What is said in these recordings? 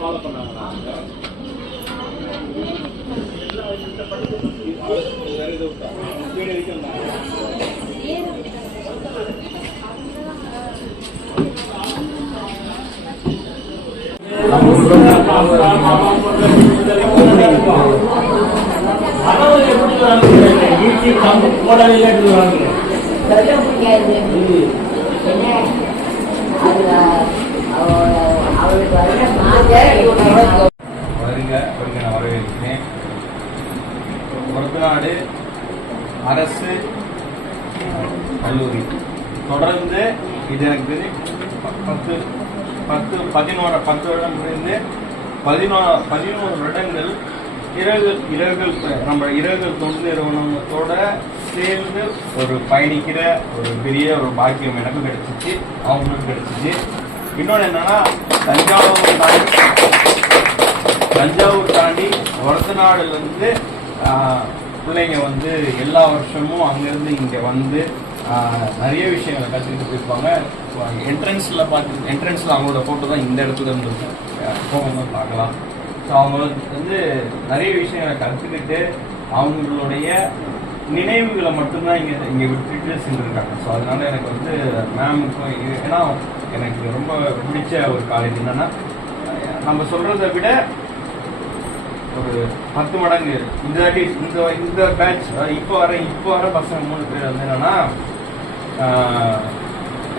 Follow பண்ணாங்களா? சொல்ல முடியாது என்ன அவளுக்கு வர வருங்க வருங்க நான் வரவேற்கிறேன். ஒரத்தநாடு அரசு கல்லூரி. தொடர்ந்து இது எனக்கு பத்து பத்து பதினோரு பத்து வருடம் இருந்து பதினோரு பதினோரு வருடங்கள் இரவுகள் இரவுகள் நம்ம இரவுகள் தொண்டு நிறுவனத்தோட சேர்ந்து ஒரு பயணிக்கிற ஒரு பெரிய ஒரு பாக்கியம் எனக்கும் கிடைச்சிச்சு அவங்களுக்கும் கிடைச்சிச்சு. இன்னொன்று என்னன்னா தஞ்சாவூர் தாண்டி தஞ்சாவூர் தாண்டி ஒரத்தநாடுலேருந்து பிள்ளைங்க வந்து எல்லா வருஷமும் அங்கேருந்து இங்கே வந்து நிறைய விஷயங்களை கற்றுக்கிட்டு போயிருப்பாங்க. என்ட்ரன்ஸில் பார்த்து என்ட்ரன்ஸில் அவங்களோட ஃபோட்டோ தான் இந்த இடத்துல இருந்து போக பார்க்கலாம். ஸோ அவங்க வந்து நிறைய விஷயங்களை கற்றுக்கிட்டு அவங்களுடைய நினைவுகளை மட்டும்தான் இங்கே இங்கே விட்டுட்டு சென்றிருக்காங்க. ஸோ அதனால எனக்கு வந்து மேமுக்கும் ஏன்னா எனக்கு ரொம்ப பிடிச்ச ஒரு காலேஜ் என்னன்னா நம்ம சொல்கிறத விட ஒரு பத்து மடங்கு. இந்த வாட்டி இந்த இந்த பேட்ச் இப்போ வர இப்போ வர பசங்க மூணு பேர் வந்து என்னன்னா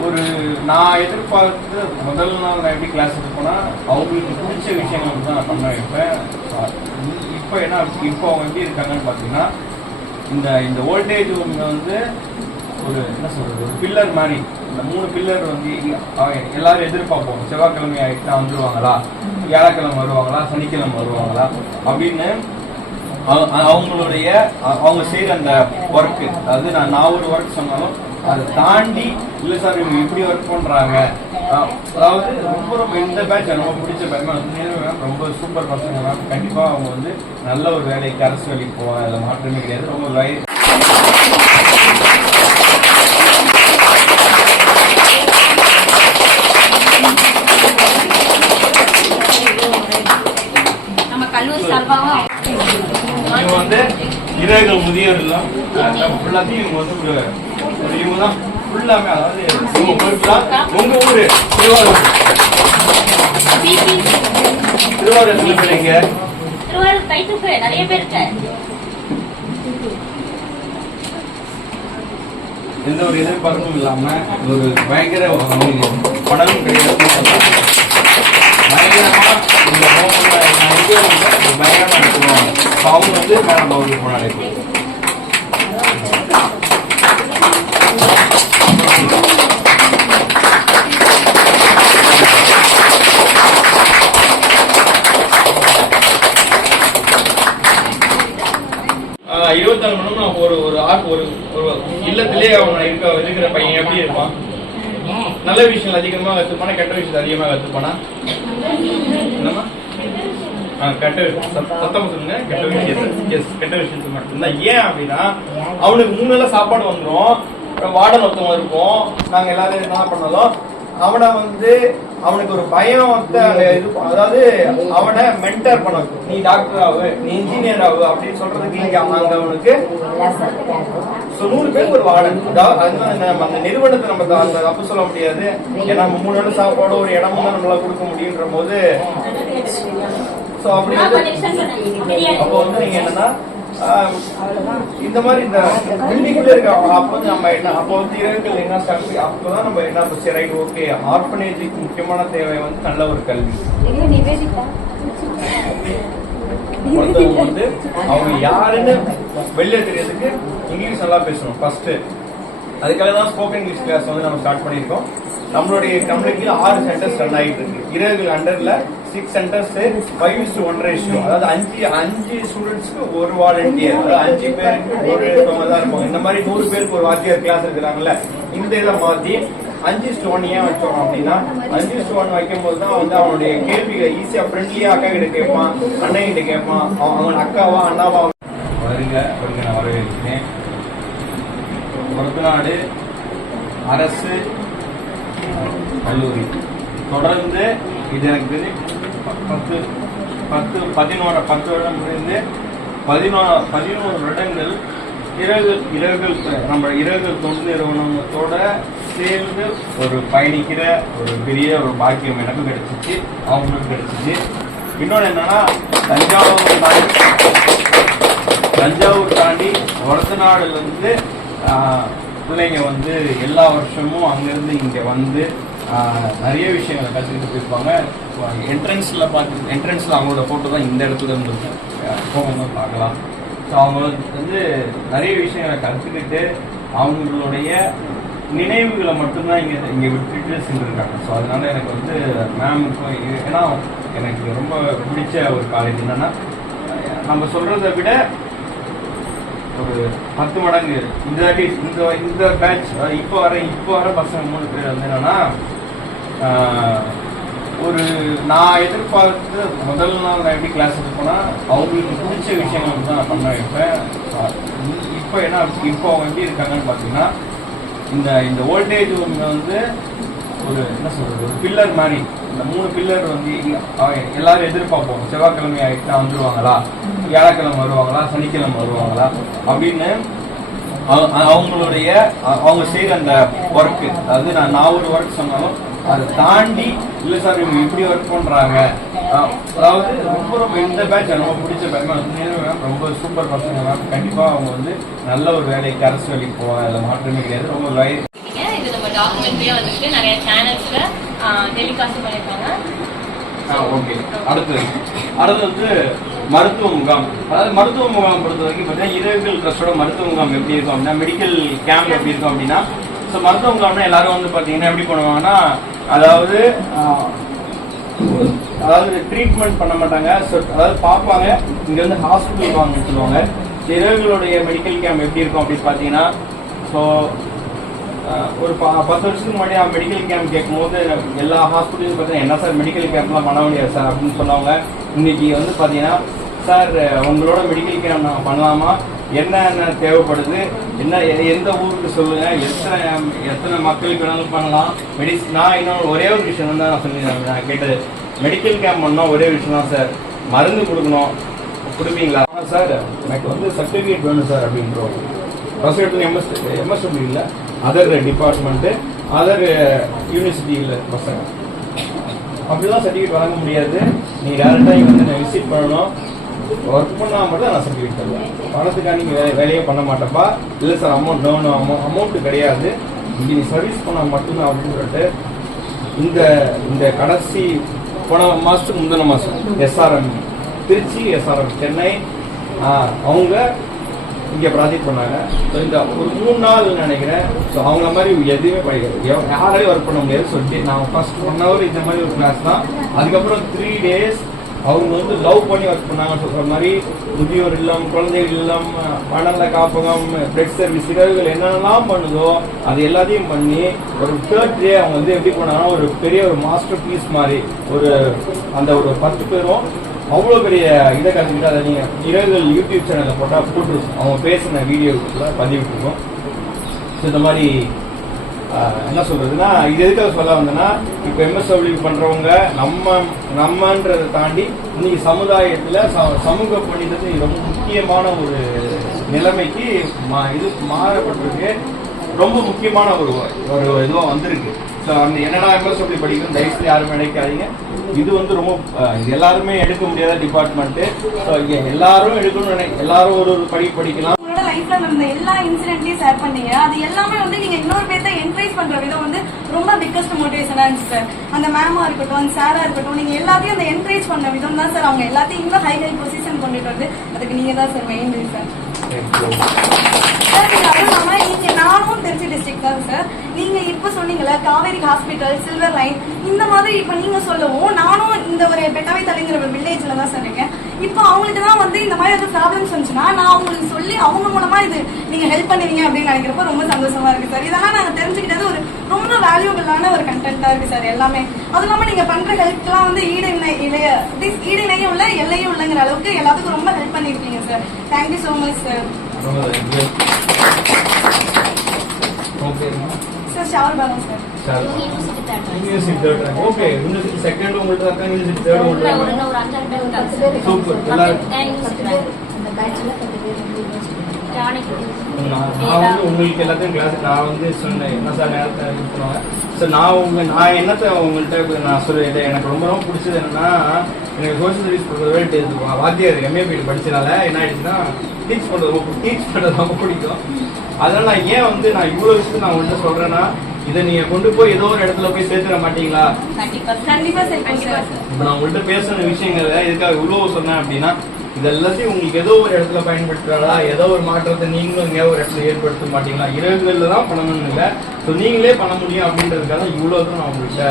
ஒரு நான் எதிர்பார்த்து முதல் நாள் நான் எப்படி கிளாஸ் போனா அவங்களுக்கு பிடிச்ச விஷயங்கள் வந்து நான் பண்ண வைப்பேன். இப்போ என்ன இப்போ அவங்க எப்படி இருக்காங்கன்னு பார்த்தீங்கன்னா இந்த இந்த ஓல்டேஜ் ஒன்று வந்து ஒரு என்ன சொல்றது ஒரு பில்லர் மாதிரி. இந்த மூணு பில்லர் வந்து எல்லாரும் எதிர்பார்ப்போம். செவ்வாய்க்கிழமை ஆயிட்டா வந்துருவாங்களா? வியாழக்கிழமை வருவாங்களா? சனிக்கிழமை வருவாங்களா? அப்படின்னு அவங்களுடைய அவங்க செய்யற அந்த ஒர்க்கு அதாவது நான் நான் ஒரு ஒர்க் சொன்னாலும் அதை தாண்டி இல்லை சார் இவங்க எப்படி ஒர்க் பண்றாங்க. அதாவது ரொம்ப ரொம்ப இந்த பேட்ச் ரொம்ப பிடிச்ச பேட்ச் ரொம்ப சூப்பர் பசங்க மேம். கண்டிப்பா அவங்க வந்து நல்ல ஒரு வேலைக்கு அரசு வேலைக்கு போவாங்க. அதில் மாற்றமே கிடையாது. ரொம்ப வய இவங்க வந்து ஒரு ஒரு இவங்க தான் ஃபுல்லாமே அதாவது பொறுப்பு தான் உங்க ஊரு திருவாரூர். திருவாரூர் எத்தனை பேர் இங்க? திருவாரூர் கைத்துக்கு நிறைய பேர் இருக்க. எந்த ஒரு எதிர்பார்ப்பும் இல்லாம ஒரு பயங்கர ஒரு படமும் கிடையாது. பயங்கரமா இந்த பயங்கரமா அப்ப அவங்க வந்து மேடம் பவுலுக்கு போனாலே நல்ல விஷயங்கள் அதிகமா கற்றுப்பானா கெட்ட விஷயத்தை அதிகமாக கற்றுப்பானா என்னம்மா? கெட்ட விஷயம். சத்தமா சொல்லுங்க. கெட்ட விஷயத்தை. எஸ் கெட்ட விஷயத்தை மட்டும்தான் ஏன் அப்படின்னா அவனுக்கு மூணு நாள் சாப்பாடு வந்துடும் வார்டன் ஒருத்தவங்க இருக்கும். நாங்க எல்லாரும் என்ன பண்ணாலும் அவனை வந்து அவனுக்கு ஒரு பயம் வந்து இது அதாவது அவனை மென்டர் பண்ண வைக்கும். நீ டாக்டர் ஆகு நீ இன்ஜினியர் ஆகு அப்படின்னு சொல்றதுக்கு இங்க அங்க அவனுக்கு So, நூறு பேருக்கு ஒரு வார்டன் அதாவது நம்ம அந்த நிறுவனத்தை நம்ம தப்பு சொல்ல முடியாது. ஏன்னா மூணு வேளை சாப்பாடு ஒரு இடமும் தான் நம்மளால கொடுக்க முடியுன்ற போது சோ அப்படி அப்போ வந்து நீங்க என்னன்னா இந்த மாதிரி இந்த பில்டிங்ல இருக்க அப்போ வந்து நம்ம என்ன அப்போ வந்து இரவுகள் என்ன கல்வி அப்போதான் நம்ம என்ன சரி ரைட் ஓகே ஆர்பனேஜுக்கு முக்கியமான தேவை வந்து நல்ல ஒரு கல்வி. ஒருத்தவங்க வந்து அவங்க யாருன்னு வெளியே தெரியறதுக்கு இங்கிலீஷ் நல்லா பேசணும் ஃபர்ஸ்ட் அதுக்காக தான் ஸ்போக்கன் இங்கிலீஷ் கிளாஸ் வந்து நம்ம ஸ்டார்ட் பண்ணியிருக்கோம். நம்மளுடைய கம்பெனிக்கு ஆறு சென்டர்ஸ் ரன் ஆகிட்டு இருக்கு. இருபது அண்டர்ல six centres five is one ratio அதாவது அஞ்சு அஞ்சு ஸ்டூடெண்ட்ஸ்க்கு ஒரு வாலண்டியர் அதாவது அஞ்சு பேருக்கு ஒரு தான் இருப்பாங்க இந்த மாதிரி நூறு பேருக்கு ஒரு வாத்தியார் கிளாஸ் இருக்கிறாங்கல்ல இந்த இதை மாத்தி அஞ்சு ஸ்டோன் ஏன் வச்சோம் அப்படின்னா அஞ்சு ஸ்டோன் வைக்கும் போது தான் வந்து அவனுடைய கேள்விகளை ஈஸியா ஃப்ரெண்ட்லியா அக்கா கிட்ட கேட்பான் அண்ணன் கிட்ட கேட்பான் அவன் அவன் அக்காவா அண்ணாவா? வருங்க வருங்க நான் வரவேற்கிறேன். ஒரத்தநாடு அரசு கல்லூரி. தொடர்ந்து இது எனக்கு பத்து பத்து பதினோரு பத்து வருடம் இருந்து பதினோ பதினோரு வருடங்கள் இரவு இரவுகள் நம்ம இரவுகள் தொண்டு நிறுவனத்தோட சேர்ந்து ஒரு பயணிக்கிற ஒரு பெரிய ஒரு பாக்கியம் எனக்கும் கிடைச்சிச்சு அவங்களுக்கும் கிடைச்சிச்சு. இன்னொன்று என்னன்னா தஞ்சாவூர் தாண்டி தஞ்சாவூர் தாண்டி ஒரத்தநாடுலேருந்து பிள்ளைங்க வந்து எல்லா வருஷமும் அங்கேருந்து இங்கே வந்து நிறைய விஷயங்களை கற்றுக்கிட்டு போயிருப்பாங்க. என்ட்ரன்ஸில் பார்த்து என்ட்ரன்ஸில் அவங்களோட ஃபோட்டோ தான் இந்த இடத்துல இருந்து போக பார்க்கலாம். ஸோ அவங்க வந்து நிறைய விஷயங்களை கற்றுக்கிட்டு அவங்களுடைய நினைவுகளை மட்டும்தான் இங்கே இங்கே விட்டுட்டு சென்றிருக்காங்க. ஸோ அதனால எனக்கு வந்து மேமுக்கும் ஏன்னா எனக்கு ரொம்ப பிடிச்ச ஒரு காலேஜ் என்னன்னா நம்ம சொல்கிறத விட ஒரு பத்து மடங்கு. இந்த வாட்டி இந்த இந்த பேட்ச் இப்போ வர இப்போ வர பசங்க மூணு பேர் வந்து என்னன்னா ஒரு நான் எதிர்பார்த்து முதல் நாள் நான் எப்படி கிளாஸ் போனா அவங்களுக்கு பிடிச்ச விஷயங்கள் வந்து நான் பண்ண வைப்பேன். இப்போ என்ன இப்போ அவங்க எப்படி இருக்காங்கன்னு பார்த்தீங்கன்னா இந்த இந்த ஓல்டேஜ் ஒன்று வந்து ஒரு என்ன சொல்றது ஒரு பில்லர் மாதிரி. இந்த மூணு பில்லர் வந்து எல்லாரும் எதிர்பார்ப்போம். செவ்வாய்க்கிழமை ஆகிட்டா வந்துருவாங்களா வியாழக்கிழமை வருவாங்களா? சனிக்கிழமை வருவாங்களா? அப்படின்னு அவங்களுடைய அவங்க செய்கிற அந்த ஒர்க்கு அதாவது நான் நான் ஒரு ஒர்க் சொன்னாலும் அதை தாண்டி இல்லை சார் இவங்க இப்படி ஒர்க் பண்றாங்க. அஹ், அதாவது ரொம்ப ரொம்ப இந்த பேட்ச் ரொம்ப பிடிச்ச பேட்ச் ரொம்ப சூப்பர் பசங்க மேம் கண்டிப்பா அவங்க வந்து நல்ல ஒரு வேலைக்கு அரசு வேலைக்கு போவாங்க. அதில் மாற்றமே கிடையாது. ரொம்ப இருக்கீங்க. இது நம்ம டாக்குமெண்ட்லயே வந்துருக்கு நிறைய சேனல்ஸ்ல டெலிகாஸ்ட் பண்ணிருக்காங்க. ஆ ஓகே அடுத்து அடுத்து வந்து மருத்துவ முகாம். அதாவது மருத்துவ முகாம் பொறுத்த வரைக்கும் பார்த்தீங்கன்னா இரவுகள் ட்ரஸ்டோட மருத்துவ முகாம் எப்படி இருக்கும் அப்படின்னா மெடிக்கல் கேம்ப் எப்படி இருக்கும் அப்படின்னா ஸோ மருத்துவ முகாம்னா எல்லாரும் வந்து பார்த்தீங்கன்னா எப்படி பண்ணுவாங்கன்னா அதாவது அதாவது ட்ரீட்மெண்ட் பண்ண மாட்டாங்க. ஸோ அதாவது பார்ப்பாங்க. இங்க வந்து ஹாஸ்பிட்டல் வாங்க சொல்லுவாங்க. இரவுகளுடைய மெடிக்கல் கேம்ப் எப்படி இருக்கும் அப்படின்னு பார்த்தீங்கன்னா ஸோ ஒரு ப- பத்து வருஷத்துக்கு முன்னாடி அவன் மெடிக்கல் கேம்ப் கேட்கும்போது எல்லா ஹாஸ்பிட்டலும் பார்த்தீங்கன்னா என்ன சார் மெடிக்கல் கேம்ப்லாம் பண்ண முடியாது சார் அப்படின்னு சொன்னவங்க இன்னைக்கு வந்து பார்த்தீங்கன்னா சார் உங்களோட மெடிக்கல் கேம்ப் நாங்கள் பண்ணலாமா? என்னென்ன தேவைப்படுது? என்ன எ- எந்த ஊருக்கு சொல்லுங்க? எத்தனை எத்தனை மக்களுக்கு வேணாலும் பண்ணலாம். மெடிஸ் நான் இன்னொரு ஒரே ஒரு விஷயம் தான் நான் சொல்லியிருந்தேன் நான் கேட்டது. மெடிக்கல் கேம்ப் பண்ணோம் ஒரே விஷயம் தான் சார் மருந்து கொடுக்கணும். கொடுப்பீங்களா? ஆ, சார் எனக்கு வந்து சர்டிஃபிகேட் வேணும் சார் அப்படின்றோம். ஃபர்ஸ்ட் எடுத்து எம்எஸ் எம்எஸ்டபிள்யூ இல்லை அதர் டிபார்ட்மெண்ட்டு அதர் யூனிவர்சிட்டியில் பசங்க. அப்படிலாம் சர்டிஃபிகேட் வழங்க முடியாது. நீங்கள் டேரெக்டாக இங்கே வந்து நான் விசிட் பண்ணணும். ஒர்க் பண்ணால் மட்டும் நான் சர்டிஃபிகேட் தருவேன் பணத்துக்காக நீங்கள் வே வேலையே பண்ண மாட்டப்பா. இல்லை sir amount no no amount amount கிடையாது. இங்கே நீ சர்வீஸ் பண்ணால் மட்டும்தான் அப்படின்னு சொல்லிட்டு இந்த இந்த கடைசி போன மாதத்துக்கு முந்தின மாதம் எஸ்ஆர்எம் திருச்சி எஸ்ஆர்எம் சென்னை அவங்க இங்கே ப்ராஜெக்ட் பண்ணாங்க. ஸோ இந்த ஒரு மூணு நாள் நினைக்கிறேன். ஸோ அவங்கள மாதிரி எதுவுமே படிக்கிறது யாராலையும் ஒர்க் பண்ண முடியாது. சொல்லிட்டு நான் ஃபர்ஸ்ட் ஒன் ஹவர் இந்த மாதிரி ஒரு கிளாஸ் தான். அதுக்கப்புறம் த்ரீ டேஸ் அவங்க வந்து லவ் பண்ணி ஒர்க் பண்ணாங்க சொல்ற மாதிரி முதியோர் இல்லம் குழந்தைகள் இல்லம் மணல காப்பகம் பிளட் சர்வீஸ் இரவுகள் என்னென்னலாம் பண்ணுதோ அது எல்லாத்தையும் பண்ணி ஒரு தேர்ட் டே அவங்க வந்து எப்படி பண்ணாங்கன்னா ஒரு பெரிய ஒரு மாஸ்டர் பீஸ் மாதிரி ஒரு அந்த ஒரு பத்து பேரும் அவ்வளோ பெரிய இதை கற்றுக்கிட்டு அதை நீங்கள் இரவுகள் யூடியூப் சேனலில் போட்டால் போட்டு அவங்க பேசின வீடியோக்குள்ள பதிவிட்டுருக்கோம். இந்த மாதிரி என்ன சொல்றதுன்னா இது எதுக்காக சொல்ல வந்தேன்னா இப்போ எம்எஸ்டபிள்யூ பண்றவங்க நம்ம நம்மன்றதை தாண்டி இன்னைக்கு சமுதாயத்துல ச- சமூக பணின்றது ரொம்ப முக்கியமான ஒரு நிலைமைக்கு மா- இது மாறப்பட்டிருக்கு. ரொம்ப முக்கியமான ஒரு ஒரு இதுவாக வந்திருக்கு. ஸோ அந்த என்னடா எம்எஸ்டபிள்யூ படிக்கணும் தயவுசெய்து யாருமே நினைக்காதீங்க. இது வந்து ரொம்ப எல்லாருமே எடுக்க முடியாத டிபார்ட்மெண்ட்டு ஸோ எல்லாரும் எடுக்கணும்னு நினை எல்லாரும் ஒரு ஒரு படி படிக்கலாம். லைஃப்ல நடந்த எல்லா இன்சிடென்ட்லயும் ஷேர் பண்ணீங்க. அது எல்லாமே வந்து நீங்க இன்னொரு பேர்த்த என்கரேஜ் பண்ற விதம் வந்து ரொம்ப பிக்கஸ்ட் மோட்டிவேஷனா இருந்துச்சு சார் அந்த மேமா இருக்கட்டும் அந்த சாரா இருக்கட்டும் நீங்க எல்லாத்தையும் அந்த என்கரேஜ் பண்ண விதம் தான் சார் அவங்க எல்லாத்தையும் இன்னும் ஹை ஹை பொசிஷன் கொண்டுட்டு வந்து அதுக்கு நீங்க தான் சார் மெயின் சார் நீங்க நானும் திருச்சி டிஸ்ட்ரிக்ட் தான் சார் நீங்க இப்ப சொன்னீங்கல்ல காவேரி ஹாஸ்பிட்டல் சில்வர் லைன் இந்த மாதிரி இப்ப நீங்க சொல்லவும் நானும் இந்த ஒரு பெட்டவை தலைங்கிற வில்லேஜ்ல தான் சார் இருக்கேன். இப்போ அவங்களுக்கு தான் வந்து இந்த மாதிரி வந்து ப்ராப்ளம்ஸ் வந்துச்சுன்னா நான் அவங்களுக்கு சொல்லி அவங்க மூலமா இது நீங்க ஹெல்ப் பண்ணுவீங்க அப்படின்னு நினைக்கிறப்ப ரொம்ப சந்தோஷமா இருக்கு சார். இதெல்லாம் நாங்க தெரிஞ்சுக்கிட்டது ஒரு ரொம்ப வேல்யூபிளான ஒரு கண்டென்ட்டா இருக்கு சார் எல்லாமே. அதுவும் இல்லாம நீங்க பண்ற ஹெல்ப்லாம் வந்து ஈடு இணை- இளைய this ஈடு இணையும் இல்ல எல்லையும் இல்லைங்கிற அளவுக்கு எல்லாத்துக்கும் ரொம்ப ஹெல்ப் பண்ணிருக்கீங்க sir. Thank you so much sir? Sir shower balance sir university third rank okay university second உங்கள்ட்ட இருக்கா யூனிவர்சிட்டி தேர்ட் ஒரு உங்கள்ட்ட இன்னும் ஒரு அஞ்சாறு பேர் இருக்காங்க. Super. எல்லாரும். அந்த பேட்ச்ல பத்து பேர் நான் வந்து உங்களுக்கு எல்லாத்தையும் கிளாஸ் நான் வந்து சொன்னேன். என்ன சார் நேரத்தை இது பண்ணுவாங்க? ஸோ நான் உங்க நான் என்னத்தை உங்கள்கிட்ட இப்ப நான் சொல்லிட்டேன் எனக்கு ரொம்ப ரொம்ப பிடிச்சது என்னன்னா எனக்கு சோஷியல் சர்வீஸ் பண்ணுறத வாத்தியார் எம்ஏ பிடி படிச்சனால என்ன ஆயிடுச்சுன்னா டீச் பண்ணுறது ரொம்ப டீச் பண்ணுறது ரொம்ப பிடிக்கும். அதனால நான் ஏன் வந்து நான் இவ்வளோ விஷயத்தை நான் உங்கள்கிட்ட சொல்றேன்னா இதை நீங்க கொண்டு போய் ஏதோ ஒரு இடத்துல போய் சேர்த்துட மாட்டீங்களா? இப்போ நான் உங்கள்கிட்ட பேசுன விஷயங்களை எதுக்காக இவ்வளோ சொன்னேன் அப்படின்னா இது எல்லாத்தையும் உங்களுக்கு ஏதோ ஒரு இடத்துல பயன்படுத்துறாளா ஏதோ ஒரு மாற்றத்தை நீங்களும் எங்கேயோ ஒரு இடத்துல ஏற்படுத்த மாட்டீங்களா? இரவுகளில் தான் பண்ணணும்னு இல்லை. ஸோ நீங்களே பண்ண முடியும் அப்படின்றதுக்காக இவ்வளோ தான் நான் உங்கள்கிட்ட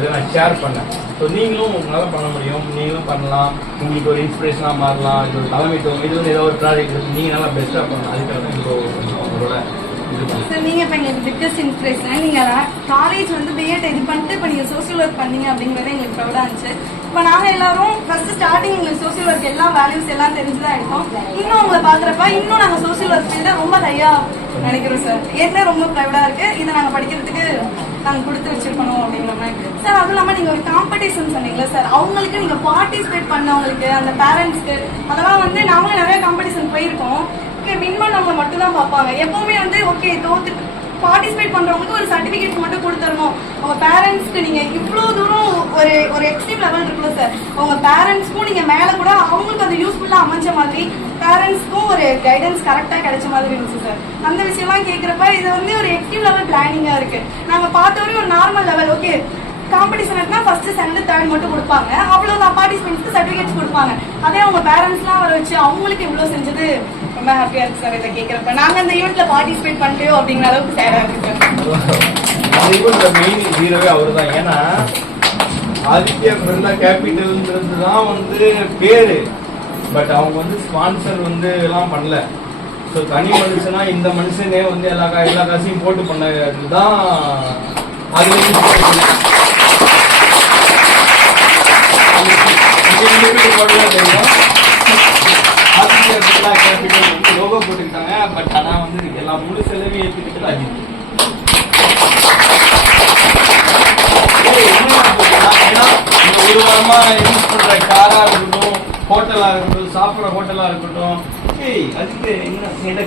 இதை நான் ஷேர் பண்ணேன். ஸோ நீங்களும் உங்களால் பண்ண முடியும். நீங்களும் பண்ணலாம். உங்களுக்கு ஒரு இன்ஸ்பிரேஷனாக மாறலாம். இது ஒரு தலைமைத்துவம். இது வந்து ஏதோ ஒரு ப்ராஜெக்ட் நீங்கள் நல்லா பெஸ்ட்டாக பண்ணலாம். அதுக்காக தான் இவ்வளோ உங்களோட சார் நீங்க இப்ப எங்களுக்கு பிக்கஸ்ட் இன்ஸ்பிரேஷன் நீங்க காலேஜ் வந்து பிஎட் இது பண்ணிட்டு இப்ப நீங்க சோசியல் ஒர்க் பண்ணீங்க அப்படிங்கறது எங்களுக்கு ப்ரௌடா இருந்துச்சு. இப்ப நாங்க எல்லாரும் ஃபர்ஸ்ட் ஸ்டார்டிங் எங்களுக்கு சோசியல் ஒர்க் எல்லா வேல்யூஸ் எல்லாம் தெரிஞ்சுதான் இருக்கோம் இன்னும் உங்களை பாக்குறப்ப இன்னும் நாங்க சோசியல் ஒர்க் ஃபீல்ட ரொம்ப ஹையா நினைக்கிறோம் சார் ஏற்கனவே ரொம்ப ப்ரௌடா இருக்கு? இதை நாங்க படிக்கிறதுக்கு நாங்க கொடுத்து வச்சிருக்கணும் அப்படிங்கிற மாதிரி. சார் அதுவும் இல்லாம நீங்க ஒரு காம்படிஷன் சொன்னீங்களா சார் அவங்களுக்கு நீங்க பார்ட்டிசிபேட் பண்ணவங்களுக்கு அந்த பேரண்ட்ஸ்க்கு அதெல்லாம் வந்து நாங்களும் நிறைய காம்படிஷன் போயிருக்கோம். வின் பண்ணவங்க மட்டும் தான் பார்ப்பாங்க. எப்பவுமே வந்து ஓகே தோத்து பார்ட்டிசிபேட் பண்றவங்களுக்கு ஒரு சர்டிபிகேட் மட்டும் கொடுத்துடணும். உங்க பேரண்ட்ஸ்க்கு நீங்க இவ்வளவு தூரம் ஒரு ஒரு எக்ஸ்ட்ரீம் லெவல் இருக்குல்ல சார் உங்க பேரண்ட்ஸ்க்கும் நீங்க மேல கூட அவங்களுக்கு அது யூஸ்ஃபுல்லா அமைஞ்ச மாதிரி பேரண்ட்ஸ்க்கும் ஒரு கைடன்ஸ் கரெக்டா கிடைச்ச மாதிரி இருந்துச்சு சார் அந்த விஷயம்லாம் கேக்குறப்ப இது வந்து ஒரு எக்ஸ்ட்ரீம் லெவல் பிளானிங்கா இருக்கு. நாங்க பார்த்த வரையும் ஒரு normal level okay competition first second third மட்டும் கொடுப்பாங்க. அவ்வளவு பார்ட்டிசிபென்ட்ஸ்க்கு சர்டிஃபிகேட்ஸ் கொடுப்பாங்க. அதே அவங்க பேரண்ட்ஸ்லாம் வர வச்சு அவங்களுக்கு இவ்வளோ செஞ்சது. ரொம்ப ஹாப்பியாக இருக்கு சார் இதை கேட்குறப்ப. நாங்கள் அந்த ஈவெண்ட்டில் பார்ட்டிசிபேட் பண்ணிட்டோம் அப்படிங்கிற அளவுக்கு சேரா இருக்கு சார் மெயின் ஹீரோவே அவர் தான் ஏன்னா ஆதித்யா பிருந்தா கேபிட்டல்ன்றது தான் வந்து பேரு. பட் அவங்க வந்து ஸ்பான்சர் வந்து எல்லாம் பண்ணல. ஸோ தனி மனுஷனா இந்த மனுஷனே வந்து எல்லா கா எல்லா காசையும் போட்டு பண்ணது தான் லோகோ போட்டுக்கிட்டாங்க பட் ஆனால் வந்து எல்லா முழு செலவையும் ஏற்றுக்கிட்டு அஜித் ஏய், என்னடா சொல்றீங்க? ஒரு வாரமா யூஸ் பண்ற காரா இருக்கட்டும் ஹோட்டலாக இருக்கட்டும் சாப்பிட்ற ஹோட்டலாக இருக்கட்டும் ஏய் அதுக்கு என்ன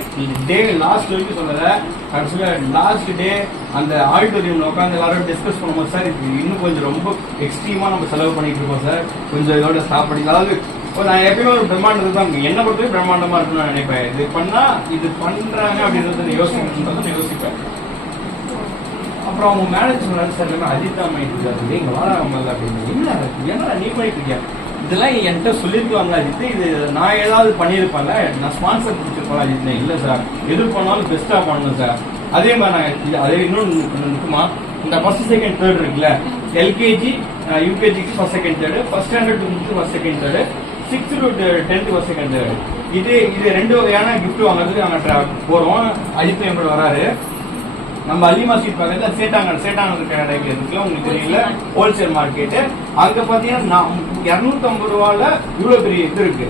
டே லாஸ்ட் வரைக்கும் சொல்லல கடைசியில லாஸ்ட் டே அந்த ஆடிட்டோரியம்ல உட்காந்து எல்லாரும் டிஸ்கஸ் பண்ணும்போது சார் இது இன்னும் கொஞ்சம் ரொம்ப எக்ஸ்ட்ரீமா நம்ம செலவு பண்ணிட்டு இருக்கோம் சார். கொஞ்சம் இதோட ஸ்டாப் பண்ணி அதாவது நான் எப்பயுமே ஒரு பிரம்மாண்டத்தை தான் என்ன பொறுத்தவரை பிரம்மாண்டமா இருக்கும்னு நான் நினைப்பேன். இது பண்ணா இது பண்றாங்க அப்படின்றத யோசிக்கணுன்றதை யோசிப்பேன். அப்புறம் அவங்க மேனேஜ் சொன்னாரு சார் இல்லைன்னா அஜித் தான் பண்ணிட்டு இருக்காரு. நீங்க வாழாமல் அப்படின்னு. என்ன என்ன நீ பண்ணிட்டு இருக்கியா? இதெல்லாம் என்கிட்ட சொல்லியிருக்காங்க அஜித். இது நான் ஏதாவது பண்ணியிருப்பேன்ல? நான் ஸ்பான்சர் கொடுத்துருப்பேன் அஜித். இல்லை சார் எது பண்ணாலும் பெஸ்ட்டாக பண்ணணும் சார் அதே மாதிரி நான் அதே இன்னொன்று இருக்குமா? இந்த ஃபர்ஸ்ட் செகண்ட் தேர்ட் இருக்குல்ல? LKG யூகேஜிக்கு first second third first standard to first second third sixth to tenth first second third இது இது ரெண்டு வகையான gift வாங்குறதுக்கு நாங்கள் போகிறோம் அஜித் என் கூட வராரு. நம்ம அலிமா ஸ்ட்ரீட் பக்கத்துல சேட்டாங்கல் சேட்டாங்கல் கடைக்கு இருக்குல்ல உங்களுக்கு தெரியல. ஹோல்சேல் மார்க்கெட் அங்க பாத்தீங்கன்னா இருநூத்தி இரநூத்தம்பது ரூபால இவ்வளவு பெரிய இது இருக்கு.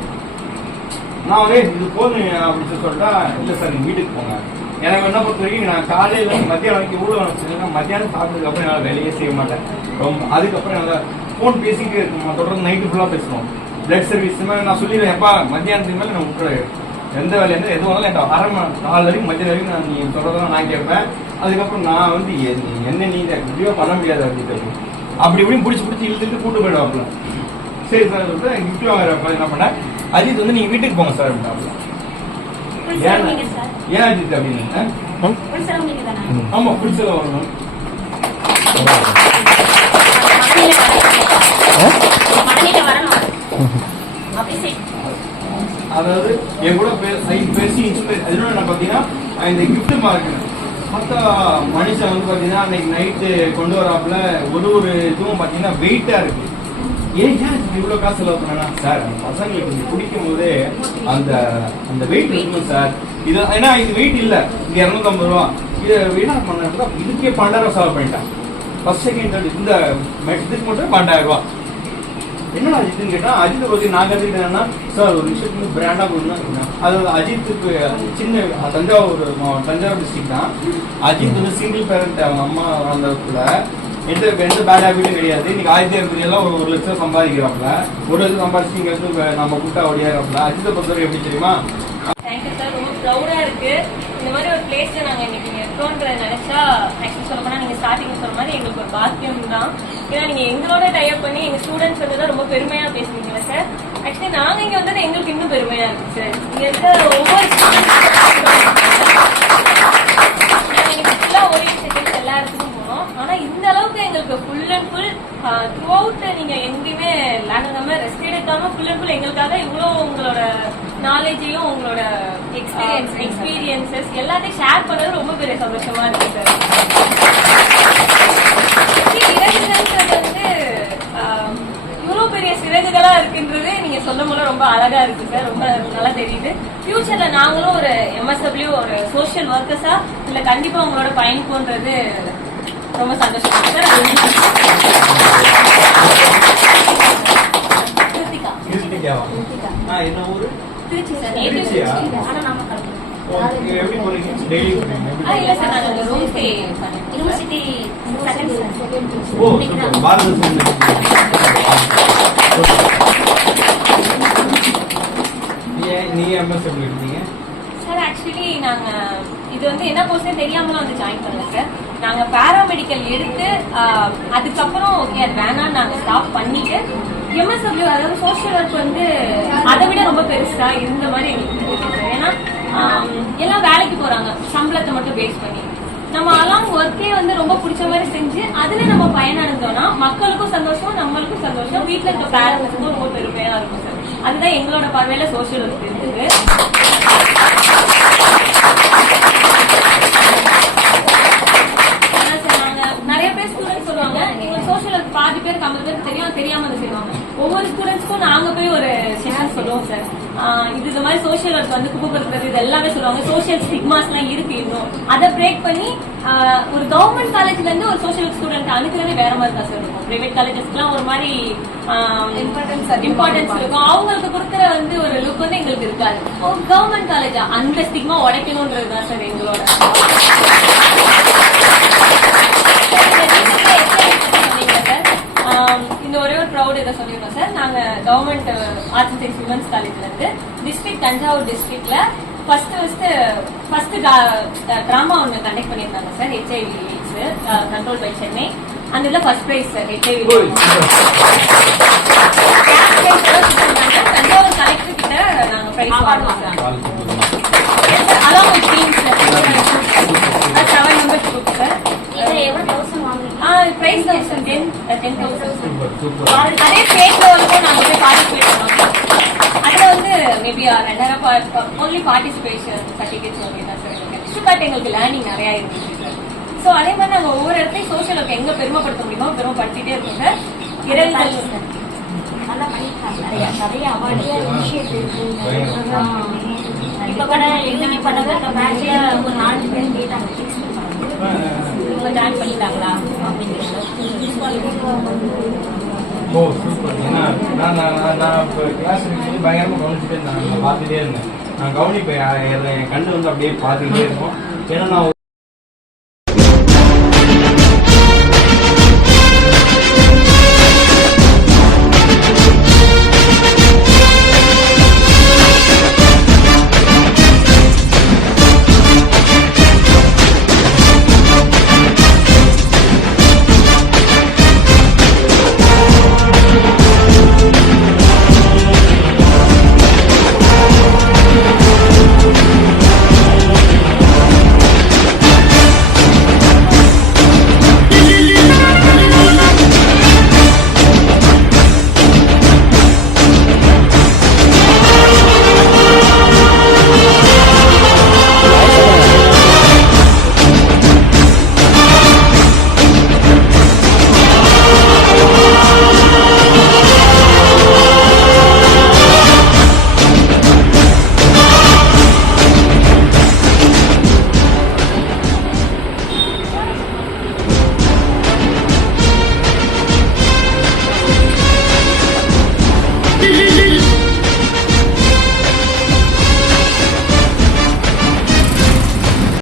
நான் ஒரே இது போதும் அப்படின்னு சொல்லிட்டா இல்ல சார் நீங்க வீட்டுக்கு போங்க. எனக்கு என்ன பொறுத்த வரைக்கும் நான் காலையில மத்தியானம் வரைக்கும் ஊழல் வச்சிருக்கேன் மத்தியானம் சாப்பிட்டதுக்கு அப்புறம் என்னால் வேலையே செய்ய மாட்டேன். ரொம்ப அதுக்கப்புறம் என்னால போன் பேசிக்கிட்டே இருக்கோம் தொடர்ந்து நைட்டு ஃபுல்லா பேசுவோம். பிளட் சர்வீஸ் நான் சொல்லிடுவேன் எப்பா மத்தியானத்துக்கு மேலே நான் விட்டுரு. எந்த வேலையில எது வேணாலும் என் அரை மணி நாலு வரைக்கும் மத்திய வரைக்கும் நான் நீ சொல்றதெல்லாம் நான் கேட்பேன். அதுக்கப்புறம் நான் வந்து என்ன நீ இதை எப்படியோ பண்ண முடியாது அப்படின்னு அப்படி இப்படியும் பிடிச்சி பிடிச்சி இழுத்துட்டு கூட்டு போயிடுவாப்புல. சரி சார் கிஃப்ட் வாங்குறப்ப என்ன பண்ணேன் அஜித் வந்து நீங்க வீட்டுக்கு போங்க சார் அப்படின்னாப்ல. ஏன்? சார். ஏன் அஜித் அப்படின்னு? ஆமா பிடிச்சத வரணும். சரி அதாவது என் கூட பேசி இன்னொன்னு என்ன பாத்தீங்கன்னா இந்த gift மார்க்கெட் மொத்த மனுஷன் வந்து பாத்தீங்கன்னா அன்னைக்கு நைட்டு கொண்டு வராப்புல ஒரு ஒரு இதுவும் பாத்தீங்கன்னா வெயிட்டா இருக்கு. ஏன் ஏன் காசு செலவு பண்ணா சார் அந்த பசங்களுக்கு கொஞ்சம் பிடிக்கும் போது அந்த அந்த வெயிட் இருக்கணும் சார். இது ஏன்னா இது வெயிட் இல்ல. இது இருநூத்தம்பது ரூபா. இது என்ன பண்ணா இதுக்கே பன்னெண்டாயிரம் செலவு பண்ணிட்டான். ஃபர்ஸ்ட் செகண்ட் இந்த மெ- மட்டும் பன்னெண்டாயிரம் ரூபா. என்னடா அஜித்னு கேட்டால் அஜித்தை பத்தி நான் கற்றுக்கிட்டேன்னா என்னன்னா சார் ஒரு விஷயத்துக்கு பிராண்டாக கொடுக்கணும் அது அஜித்துக்கு சின்ன தஞ்சாவூர் தஞ்சாவூர் டிஸ்ட்ரிக்ட் தான். அஜித் வந்து சிங்கிள் பேரண்ட் அவங்க அம்மா வளர்ந்ததுக்குள்ள எந்த எந்த பேட் ஹேபிட்டும் கிடையாது. இன்னைக்கு ஆயிரத்தி ஐநூறு எல்லாம் ஒரு ஒரு லட்சம் சம்பாதிக்கிறாப்ல ஒரு லட்சம் சம்பாதிச்சு இங்க வந்து நம்ம கூட்டா ஒடியாடுறாப்ல அஜித்தை பொறுத்தவரை எப்படி தெரியுமா? தேங்க்யூ சார் ரொம்ப ப்ரௌடா இருக்கு. இந்த மாதிரி ஒரு பிளேஸ்ல நாங்க இன்னைக்கு இங்க இருக்கோன்றத நினைச்சா ஆக்சுவலி சொல்ல போனா நீங்க ஸ்டார்டிங் சொன்ன மாதிரி எங்களுக்கு ஒரு பாக்கியம் தான். ஏன்னா நீங்க எங்களோட டைப் பண்ணி எங்க ஸ்டூடெண்ட்ஸ் வந்து ரொம்ப பெருமையா பேசுறீங்களா சார் ஆக்சுவலி நாங்க இங்க வந்தது எங்களுக்கு இன்னும் பெருமையா இருக்கு சார் இங்க இருக்க ஒவ்வொரு ஒரே செகண்ட்ஸ் எல்லா இடத்துக்கும் போனோம் ஆனா இந்த அளவுக்கு எங்களுக்கு full and full throughout நீங்க எங்கேயுமே லேண்ட் ஆகாம ரெஸ்ட் எடுக்காம ஃபுல் அண்ட் ஃபுல் எங்களுக்காக இவ்வளோ உங்களோட நாலேஜையும் உங்களோட எக்ஸ்பீரியன்ஸ் எக்ஸ்பீரியன்சஸ் எல்லாத்தையும் ஷேர் பண்ணது ரொம்ப பெரிய சந்தோஷமா இருக்கு சார். வந்து ஆஹ், இவ்வளோ பெரிய சிறகுகளா இருக்குன்றது நீங்க சொல்லும் போது ரொம்ப அழகா இருக்கு சார். ரொம்ப நல்லா தெரியுது. ஃபியூச்சர்ல நாங்களும் ஒரு எம்எஸ்டபிள்யூ ஒரு சோஷியல் ஒர்க்கர்ஸா இல்ல கண்டிப்பா உங்களோட பயணிப்போன்றது ரொம்ப சந்தோஷமா என்ன? ஊரு? திருச்சி சார். திருச்சியா? ஆனா நாமக்கல் ஓ, நீங்க எப்படி போறீங்க டெய்லி ஆ, இல்ல சார் நாங்க ரூம் ஸ்டே பண்ணிருக்கோம் யூனிவர்சிட்டி செகண்ட் செகண்ட் ஓ சூப்பர் பாரத நீ நீ எம்எஸ் எப்படி இருக்கீங்க சார் ஆக்சுவலி நாங்க இது வந்து என்ன கோர்ஸ்னே தெரியாமலாம் வந்து ஜாயின் பண்ணல சார் நாங்க பேராமெடிக்கல் எடுத்து அதுக்கப்புறம் ஓகே அது வேணாம் நாங்க ஸ்டாப் பண்ணிட்டு எம்எஸ்டபிள்யூ அதாவது சோஷியல் ஒர்க் வந்து அதை விட ரொம்ப பெருசா இருந்த மாதிரி எங்களுக்கு ஏன்னா எல்லாம் வேலைக்கு போறாங்க. சம்பளத்தை மட்டும் பேஸ் பண்ணி. நம்ம அலாம் ஒர்க்கே வந்து ரொம்ப பிடிச்ச மாதிரி செஞ்சு அதுல நம்ம பயனடைந்தோம்னா மக்களுக்கும் சந்தோஷம் நம்மளுக்கும் சந்தோஷம். வீட்டுல இருக்க பேரண்ட்ஸுக்கும் ரொம்ப பெருமையா இருக்கும் சார் அதுதான் எங்களோட பார்வையில சோஷியல் ஒர்க் இருக்குது ஆனா சார், நாங்க நிறைய பேர் ஸ்டூடெண்ட்ஸ் சொல்லுவாங்க எங்களுக்கு சோஷியல் ஒர்க் பாதி பேருக்கு ஐம்பது பேருக்கு தெரியும் தெரியாம அதை செய்வாங்க ஒவ்வொரு ஸ்டூடெண்ட்ஸ்க்கும் நாங்க போய் ஒரு செஷன் சொல்லுவோம் சார் இது இந்த மாதிரி சோஷியல் ஒர்க் வந்து குப்பப்படுத்துறது இது எல்லாமே சொல்லுவாங்க. சோஷியல் ஸ்டிக்மாஸ் எல்லாம் இருக்கு இன்னும். அதை பிரேக் பண்ணி ஒரு கவர்மெண்ட் காலேஜ்ல இருந்து ஒரு சோஷியல் ஸ்டூடெண்ட் அனுப்புறதே வேற மாதிரி தான் சார் இருக்கும். பிரைவேட் காலேஜஸ்க்குலாம் ஒரு மாதிரி Importance இம்பார்ட்டன்ஸ் இருக்கும். அவங்களுக்கு கொடுக்குற வந்து ஒரு லுக் வந்து எங்களுக்கு இருக்காது. கவர்மெண்ட் காலேஜா அந்த ஸ்டிக்மா உடைக்கணும்ன்றது தான் சார் எங்களோட. Government arts and science women's காலேஜ்ல இருந்து டிஸ்ட்ரிக்ட் தஞ்சாவூர் டிஸ்ட்ரிக்ட்ல ஃபர்ஸ்ட் ஃபர்ஸ்ட் ஃபர்ஸ்ட் டிராமா ஒன்று கண்டக்ட் பண்ணியிருந்தாங்க sir HIV control by Chennai அந்த இதுல first prize sir HIV Thanjavur collector கிட்ட நாங்க பிரைஸ் வாங்குவோம் sir along with teams seven members group sir prize thousand ten ten thousand அதே state லெவலுக்கும் participation certificates okay தான் சார் எங்களுக்கு லேர்னிங் நிறைய இருந்துச்சு சார் ஸோ அதே மாதிரி நாங்க ஒவ்வொரு இடத்தையும் சோஷியல் ஒர்க் எங்க பெருமைப்படுத்த முடியுமோ பெருமைப்படுத்திட்டே இருக்கோம் சார் இரவுகள் நல்லா பண்ணிருக்காங்க நிறைய நிறைய அவார்டு இனிஷியேட்டிவ் இப்ப கூட எதுவுமே பண்ணாத? பேட்ச்ல ஒரு நாலு பேர் கேட்டாங்க இவங்க ஜாயின் பண்ணிட்டாங்களா? ஓ சூப்பர் ஏன்னா நான் நான் இப்போ கிளாஸ் பயங்கரமாக கவனிச்சுட்டே இருந்தேன் பார்த்துட்டே இருந்தேன். நான் கவனிப்பேன். என் கண்ணு வந்து அப்படியே பார்த்துக்கிட்டே இருக்கும். ஏன்னா நான்